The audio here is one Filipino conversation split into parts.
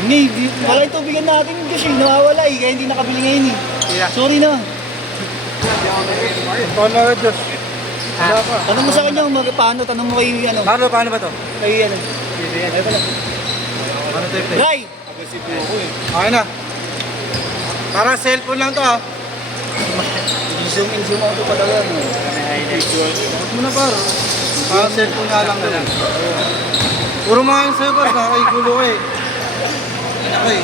Hindi, wala yung tubigan natin kasi nawawala eh, kaya hindi nakabili ngayon eh. Yeah. Sorry na. Paano na Diyos? Wala pa. Tanong mo sa kanya kung paano, tanong mo kay ano. Paano ba to? Kay ano. Ay pala. Paano tayo play? Ray! Okay na. Para cellphone lang to ah. Zoom in, zoom out pa talaga. Huwag mo na par. Para cellphone nga lang na. Puro mga yun sa'yo par, nakakaigulo ko eh. Okay.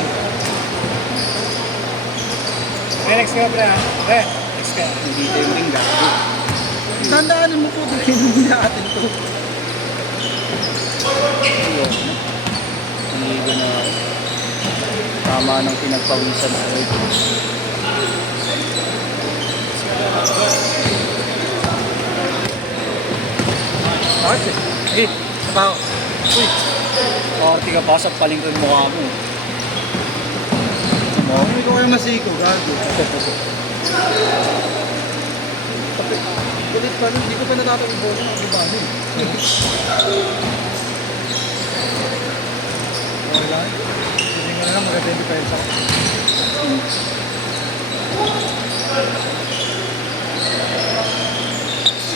Next ka pre ha? Next ka. Hindi tayo ring gago. Tandaanin mo po, dahil natin to. Hindi na tama ng pinagpawisan na rin. Bakit eh? Eh, sabaw. Uy! Party ka pa sa paling ko yung mukha mo. Hindi ko kayo masiko, gago. Kulit pa nun, hindi ko pa natatagbo ng agibano. Okay lang. Hindi ko na lang maganda yung depensa.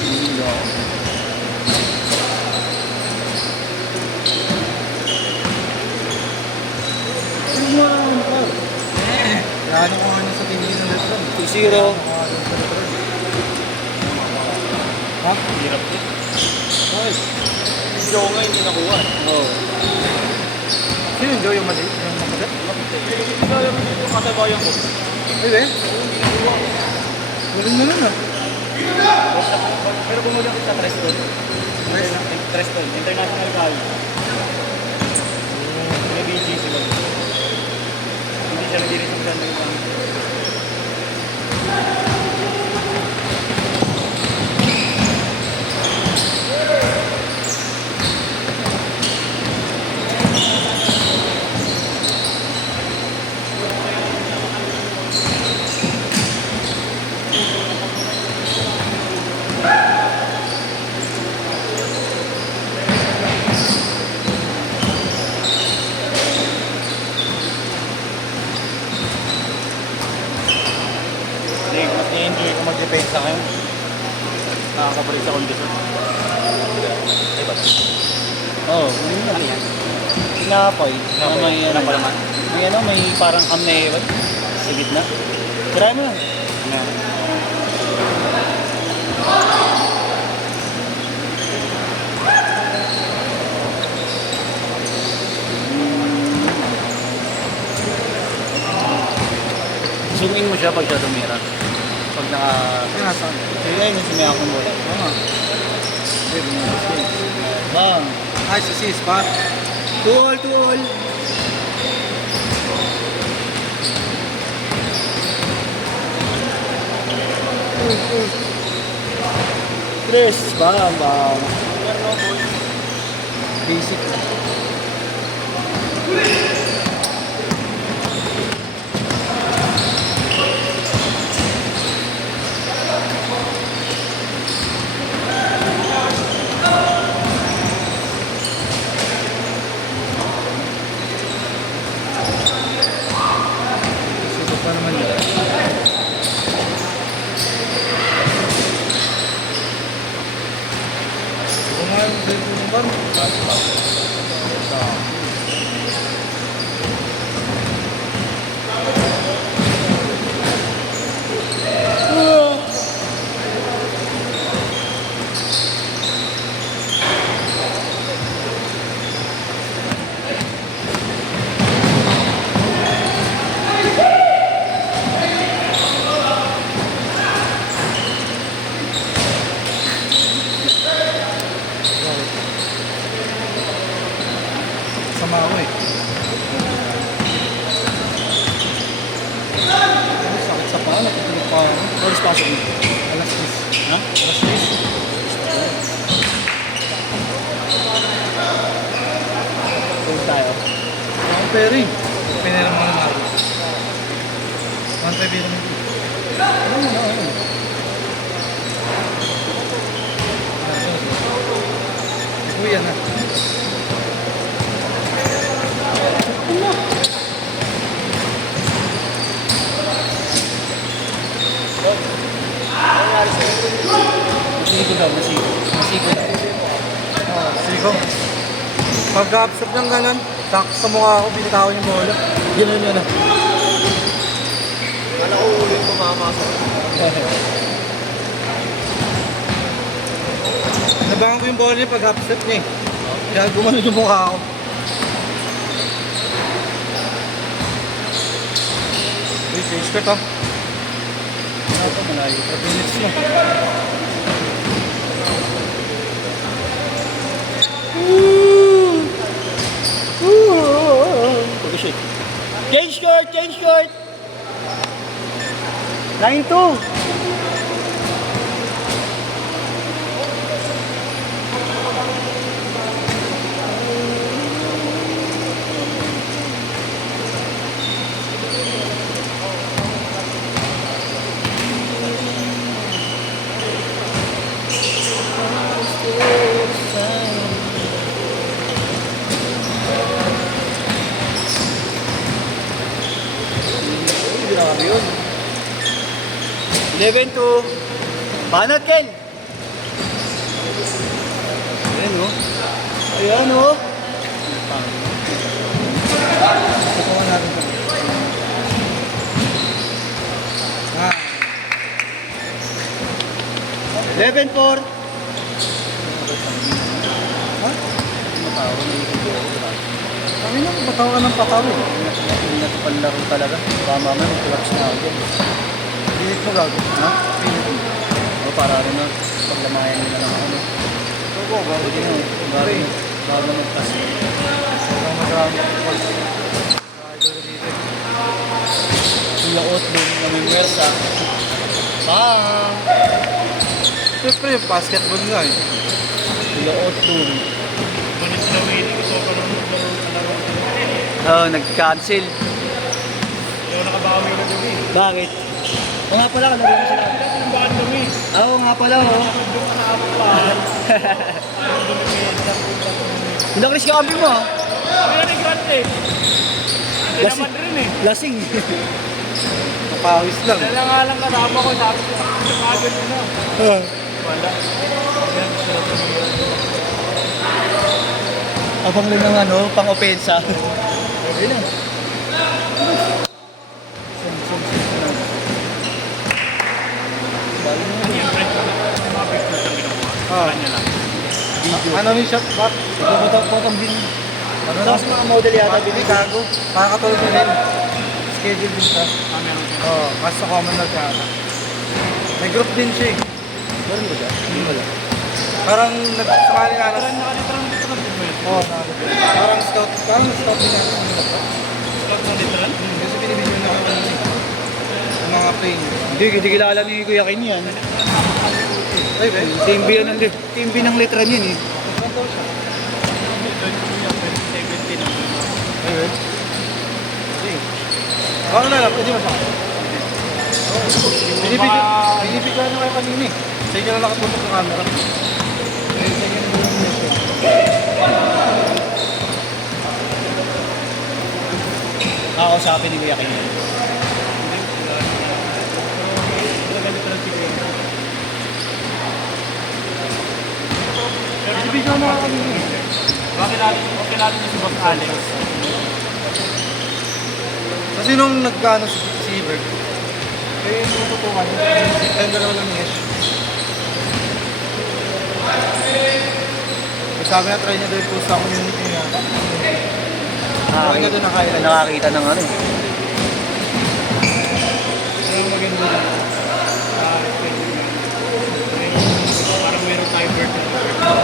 Hindi ako. Hindi mo na naman pa. Kaya ko nga sa tingin ng letron. 2-0. Ha? Hirap din. Bakit? Hindi ako nga hindi nakuha. Oo. Sino yung Joe yung mali? Yung makagat? Hindi kaya mo yung kasabayan ko. Ay, eh? Galing na nun ah. Pero bumuli ako sa Treston. Treston, International College. May BGC mo. Hindi siya nag-irisip sa mga. Mas i-enjoy ko mag-depensa ngayon. Nakakabalik sa kondisyon. Ay ba? Oo, yun lang yan. Pinapoy. May ano pa naman. May ano, may parang cam na ewan. Sa gitna. Try mo lang. Zoom in mo siya pag siya tumira. Pag naka... Ay, nasaan? Sige, ayun yung sumaya akong bola. Oo. Bang! Ay, si sis pa. 2-all, 2-all! Tres, bang, bang. Basic. Sino pa naman yun? Kung nga yung cellphone ng bar, sama ako eh. Ano, sakit sa paa, natutulog pa ako. What is possible? Alas 10. Ha? Alas 10. Tulog tayo. Ang pairing. Piniram mo na natin. 1-5 yun. Ano mo na, ano? Kuya na. Ano? Pag-upsap ng ganon, sakto sa mukha ko, binitawan yung bola. Gano'n yun ah. Kala ko ulit pumamasa. Nabangan ko yung bola niya pag-upsap niya eh. Kaya gumanon yung mukha ko. Uy, change ko to. Ako malayo. 4 minutes na. Pag-shoot. Change court! Change court! 9-2! Grabe yun. 11-2. Banat, Ken! Ayan o. Ayan o. Subukan natin to. Ah, 11-4. ha? Matawa na yung video. Kami na, patawa ka ng patawa eh. Ingat panlaro talaga. Baka mamaya mag-collapse na ako dyan. Pilit mo gago. Ha? Pilit mo. O para rin na paglamayan nila ng ano. Opo, gago din eh. Bago bago magtas. Sobrang magrami ang pag. Idol ko dito. Laot doon na may mwersa. Bang! Siyempre, basketball nga eh. Laot doon. Panis na may hindi ko sobrang nagkaroon. Oo, nag-cancel. Hindi ako nakabawi na gabi. Bakit? O nga pala, kalaro mo sila. Tinumbahan kami. Oo nga pala, oh. Doon ka nakapapahan. Ayaw dumipesa. Hindi Chris kakampi mo, ah. Kaya ni Grande. Hindi Lasing. naman rin eh. Lasing. Kapawis lang. Dala nga lang kasama ko. Sabi ko sa kagad mo na. Wala. Abang lang ng ano, pang-opensa. Ayun na. Ah. Ano yung shot back? Ipapatang din. Ano na? Tapos mga model yata Hindi binigay. gago. Pakakatulog mo din. Schedule din siya. Oo, mas sa Commonwealth ka ata. May group din siya eh. Meron ba siya? Hindi wala. Parang nagsumali na alas. Nakalitrang dito na din mo yun. Oo, parang scout din natin. Slot na litran? Kasi binibigyan na ako ng mga plane. Hindi kilala ni Kuya Ken yan. Ay, ben. Team B ng letran yun eh. Saan daw siya? 17 ang Ay, ben. Sige. Baka na lang, pwede mo sa akin. Binibigyan na kayo kanina eh. Sa'yo ka na nakatutok ng camera. Ayun, sa'yo na yung mission. Kakausapin ni Kuya Ken yan. Binibigyan na ako kanina eh. Bakit natin si Boss Alex? Kasi nung nagkano si Bert, eh, tututukan. Ayun, dalawa lang niya. Sabi na try niya daw yung post sa community niya. Try niya doon naka-highlights. Nakakita ng ano eh. Ang maganda doon. Parang meron tayo birthday.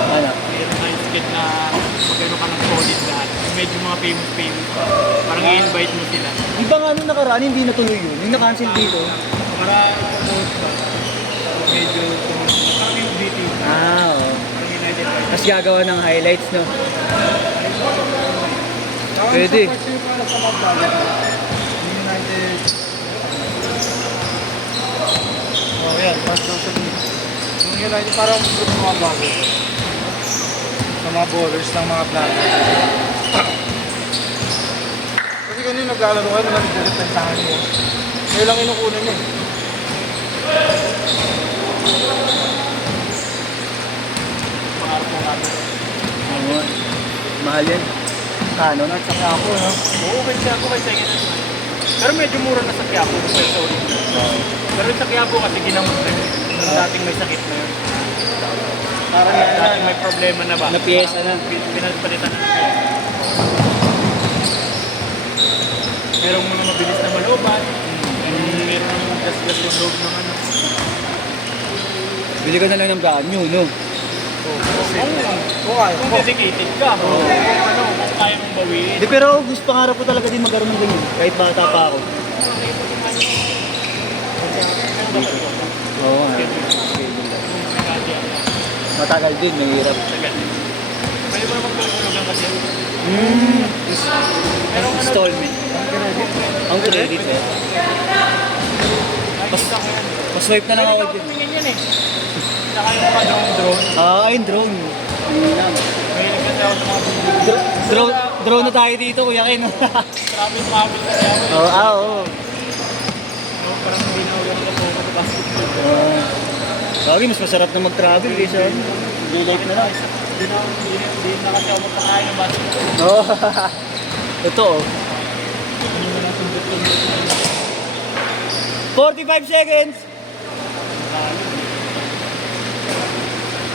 Ano? Meron tayong skit na magkaroon ka ng solid lahat. Medyo mga famous. Parang i-invite mo sila. Di ba nga nung nakaraan hindi natuloy yun? Yung na-cancel dito. Para ipopost ka. Medyo parang yung BT. Ah, oo. Parang United Party. Tapos gagawa ng highlights, no? Saka Pwede. yung support yung para sa mga vlogger. Yung United. Oh, yan. Para sa social media. Yung United parang group ng mga vlogger. Sa mga bowlers ng mga vlogger. Kasi kanina naglalaro kayo, nag-defensahan niyo. Kayo lang inukunan niyo. Pangarap ko natin. Oo. Mahal yan. Canon at saka ako, no? Oo, okay siya ako kay second hand. Pero medyo mura na sa Quiapo kaya sa original. Pero yung sa Quiapo kasi ginamot rin. Nung dating may sakit na yun. Parang Dating may problema na ba? na piyesa na. Pinagpalitan na ng piyesa. Merong mga mabilis na malobat. Meron mga gas-gas yung loob ng ano. Bili ka na lang ng brand new, no? Kung dedicated ka, kung kaya mong bawiin. Di, pero gusto pangarap ko talaga din magkaroon ng ganyan. Kahit bata pa ako. Oo nga. Matagal din, mahirap. Pwede mo naman tulog kasi. Pero installment. Ang credit eh. Nakikita ko yan. Pa-swipe na lang ako Pwede dyan. ka tumingin yan eh. Saka yung mga drone. Ayun, drone. Ayun lang. Mahilig kasi ako sa mga drone. Drone na tayo dito, Kuya Ken. Travel kasi ako. Oo. Parang hindi na ako ganun ka-focus sa basketball. Lagi, mas masarap na mag-travel kaysa day life na lang. Hindi na kasi ako magpakain ng basketball. Oo. Totoo. 45 seconds!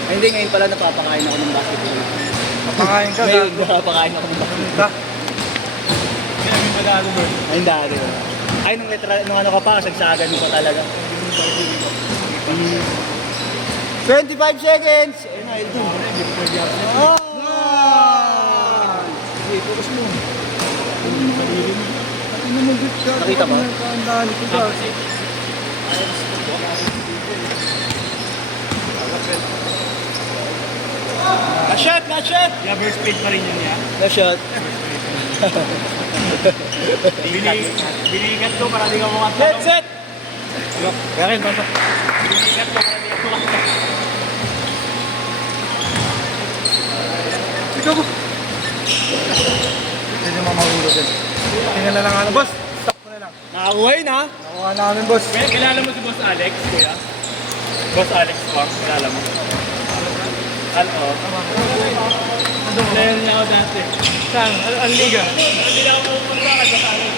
Ay, hindi, ngayon pala napapakain ako ng basketball. Papakain ka, Ngayon, gago. napapakain ako ng basketball. Ka. Kaya may pag-aaral doon. Ay, dati. Ay, nung ano ka pa, sagsagan mo pa talaga. 25 seconds! Ayun na, Elton. Ah! Sige, focus mo. Nakita ba? Tandaan ko ka. Na-shot! Na-shot! Yeah, first page pa rin yun niya. Na-shot. Binigat ko para di ka mga Set! Set! Kaya rin, basta. Binigat ko para di ka mga Ikaw ko. Hindi naman mahulog yan. Tingnan na lang ano, boss. Stop mo na lang. Nakakuha yun, ha? Nakuha namin, boss. Kilala mo si Boss Alex, kuya? Boss Alex Wang, kilala mo? Oo. Player niya ako dati. Saan? Ang liga? Hindi na ako pumunta ka sa Alex.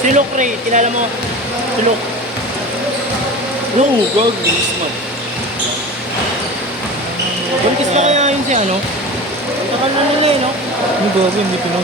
Si Luke Ray, kilala mo? Si Luke. Oo, gag. Bilis mo. Buntis na kaya yun si ano? Takal na nila eh, no? Ano gagawin? Hindi